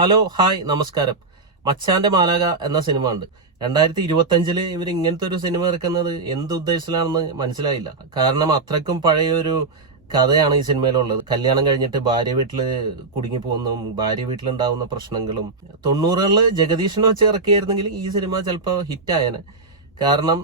Hello hi നമസ്കാരം. മച്ചാന്റെ മാലാക എന്ന സിനിമ ഉണ്ട്. 2025 ഇവർ ഇങ്ങനത്തെ ഒരു സിനിമ ഇറക്കുന്നത് എന്ത് ഉദ്ദേശത്തിലാണെന്ന് മനസ്സിലായില്ല. കാരണം അത്രയ്ക്കും പഴയൊരു കഥയാണ് ഈ സിനിമയിലുള്ളത്. കല്യാണം കഴിഞ്ഞിട്ട് ഭാര്യ വീട്ടില് കുടുങ്ങി പോകുന്നതും ഭാര്യ വീട്ടിലുണ്ടാവുന്ന പ്രശ്നങ്ങളും. 90കളില് ജഗദീഷിനെ വെച്ച് ഇറക്കിയായിരുന്നെങ്കിൽ ഈ സിനിമ ചിലപ്പോൾ ഹിറ്റായേനെ. കാരണം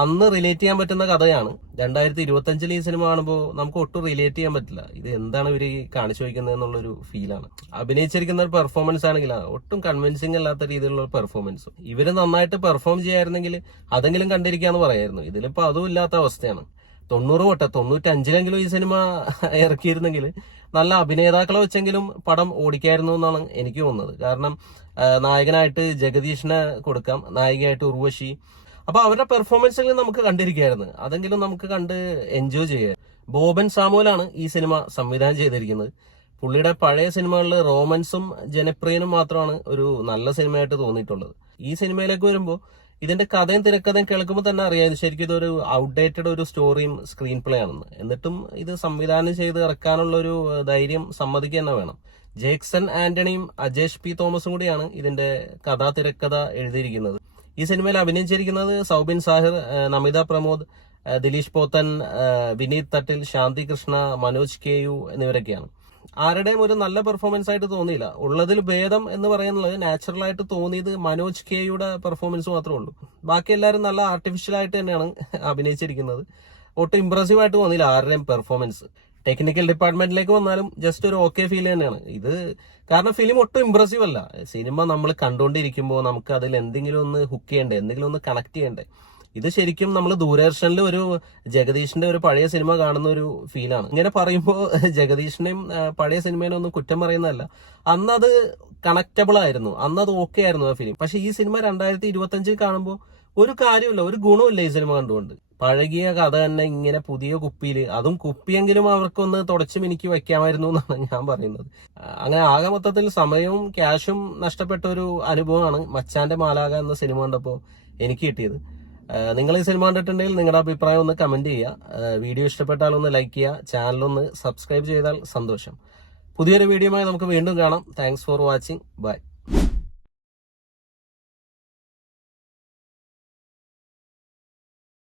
അന്ന് റിലേറ്റ് ചെയ്യാൻ പറ്റുന്ന കഥയാണ്. 2025 ഈ സിനിമ കാണുമ്പോൾ നമുക്ക് ഒട്ടും റിലേറ്റ് ചെയ്യാൻ പറ്റില്ല. ഇത് എന്താണ് ഇവര് കാണിച്ചു വയ്ക്കുന്നത് എന്നുള്ളൊരു ഫീലാണ്. അഭിനയിച്ചിരിക്കുന്ന ഒരു പെർഫോമൻസ് ആണെങ്കിൽ ഒട്ടും കൺവിൻസിംഗ് അല്ലാത്ത രീതിയിലുള്ള പെർഫോമൻസ്. ഇവര് നന്നായിട്ട് പെർഫോം ചെയ്യായിരുന്നെങ്കിൽ അതെങ്കിലും കണ്ടിരിക്കാന്ന് പറയായിരുന്നു. ഇതിലിപ്പോ അതും ഇല്ലാത്ത അവസ്ഥയാണ്. 95-ലെങ്കിലും ഈ സിനിമ ഇറക്കിയിരുന്നെങ്കിൽ നല്ല അഭിനേതാക്കളെ വെച്ചെങ്കിലും പടം ഓടിക്കായിരുന്നു എന്നാണ് എനിക്ക് തോന്നുന്നത്. കാരണം നായകനായിട്ട് ജഗദീഷിനെ കൊടുക്കാം, നായികയായിട്ട് ഉർവശി. അപ്പൊ അവരുടെ പെർഫോമൻസുകൾ നമുക്ക് കണ്ടിരിക്കായിരുന്നു. അതെങ്കിലും നമുക്ക് കണ്ട് എൻജോയ് ചെയ്യാം. ബോബൻ സാമുവലാണ് ഈ സിനിമ സംവിധാനം ചെയ്തിരിക്കുന്നത്. പുള്ളിയുടെ പഴയ സിനിമകളിൽ റോമൻസും ജനപ്രിയനും മാത്രമാണ് ഒരു നല്ല സിനിമയായിട്ട് തോന്നിയിട്ടുള്ളത്. ഈ സിനിമയിലേക്ക് വരുമ്പോൾ ഇതിന്റെ കഥയും തിരക്കഥയും കേൾക്കുമ്പോൾ തന്നെ അറിയാം ശരിക്കും ഇതൊരു ഔട്ട്ഡേറ്റഡ് ഒരു സ്റ്റോറിയും സ്ക്രീൻ പ്ലേ ആണെന്ന്. എന്നിട്ടും ഇത് സംവിധാനം ചെയ്ത് ഇറക്കാനുള്ള ഒരു ധൈര്യം സമ്മതിക്കുക തന്നെ വേണം. ജേക്സൺ ആന്റണിയും അജേഷ് പി തോമസും കൂടിയാണ് ഇതിന്റെ കഥാ തിരക്കഥ എഴുതിയിരിക്കുന്നത്. ഈ സിനിമയിൽ അഭിനയിച്ചിരിക്കുന്നത് സൗബിൻ സാഹിർ, നമിത പ്രമോദ്, ദിലീഷ് പോത്തൻ, വിനീത് തട്ടിൽ, ശാന്തി കൃഷ്ണ, മനോജ് കെ യു എന്നിവരൊക്കെയാണ്. ആരുടെയും ഒരു നല്ല പെർഫോമൻസ് ആയിട്ട് തോന്നിയില്ല. ഉള്ളതിൽ ഭേദം എന്ന് പറയുന്നത് നാച്ചുറൽ ആയിട്ട് തോന്നിയത് മനോജ് കെ യുടെ പെർഫോമൻസ് മാത്രമേ ഉള്ളൂ. ബാക്കി എല്ലാവരും നല്ല ആർട്ടിഫിഷ്യൽ ആയിട്ട് തന്നെയാണ് അഭിനയിച്ചിരിക്കുന്നത്. ഒട്ടും ഇംപ്രസീവ് ആയിട്ട് തോന്നിയില്ല ആരുടെയും പെർഫോമൻസ്. ടെക്നിക്കൽ ഡിപ്പാർട്ട്മെന്റിലേക്ക് വന്നാലും ജസ്റ്റ് ഒരു ഓക്കെ ഫീൽ തന്നെയാണ് ഇത്. കാരണം ഫിലിം ഒട്ടും ഇംപ്രസീവ് അല്ല. സിനിമ നമ്മൾ കണ്ടുകൊണ്ടിരിക്കുമ്പോൾ നമുക്ക് അതിൽ എന്തെങ്കിലും ഒന്ന് ഹുക്ക് ചെയ്യണ്ടേ, എന്തെങ്കിലും ഒന്ന് കണക്ട് ചെയ്യണ്ടേ. ഇത് ശരിക്കും നമ്മൾ ദൂരദർശനിൽ ഒരു ജഗദീഷിന്റെ ഒരു പഴയ സിനിമ കാണുന്ന ഒരു ഫീലാണ്. ഇങ്ങനെ പറയുമ്പോൾ ജഗദീഷിന്റെയും പഴയ സിനിമേനെ ഒന്നും കുറ്റം പറയുന്നതല്ല. അന്നത് കണക്റ്റബിൾ ആയിരുന്നു, അന്നത് ഓക്കെ ആയിരുന്നു ആ ഫിലിം. പക്ഷെ ഈ സിനിമ 2025 കാണുമ്പോൾ ഒരു കാര്യമില്ല, ഒരു ഗുണമില്ല ഈ സിനിമ കണ്ടുകൊണ്ട്. പഴകിയ കഥ തന്നെ ഇങ്ങനെ പുതിയ കുപ്പിയില്, അതും കുപ്പിയെങ്കിലും അവർക്കൊന്ന് തുടച്ചു മിനിക്ക് വെക്കാമായിരുന്നു എന്നാണ് ഞാൻ പറയുന്നത്. അങ്ങനെ ആകെ മൊത്തത്തിൽ സമയവും ക്യാഷും നഷ്ടപ്പെട്ട ഒരു അനുഭവമാണ് മച്ചാന്റെ മാലാക എന്ന സിനിമ കണ്ടപ്പോൾ എനിക്ക് കിട്ടിയത്. നിങ്ങൾ ഈ സിനിമ കണ്ടിട്ടുണ്ടെങ്കിൽ നിങ്ങളുടെ അഭിപ്രായം ഒന്ന് കമന്റ് ചെയ്യുക. വീഡിയോ ഇഷ്ടപ്പെട്ടാൽ ഒന്ന് ലൈക്ക് ചെയ്യുക, ചാനലൊന്ന് സബ്സ്ക്രൈബ് ചെയ്താൽ സന്തോഷം. പുതിയൊരു വീഡിയോയുമായി നമുക്ക് വീണ്ടും കാണാം. Thanks for watching. ബൈ.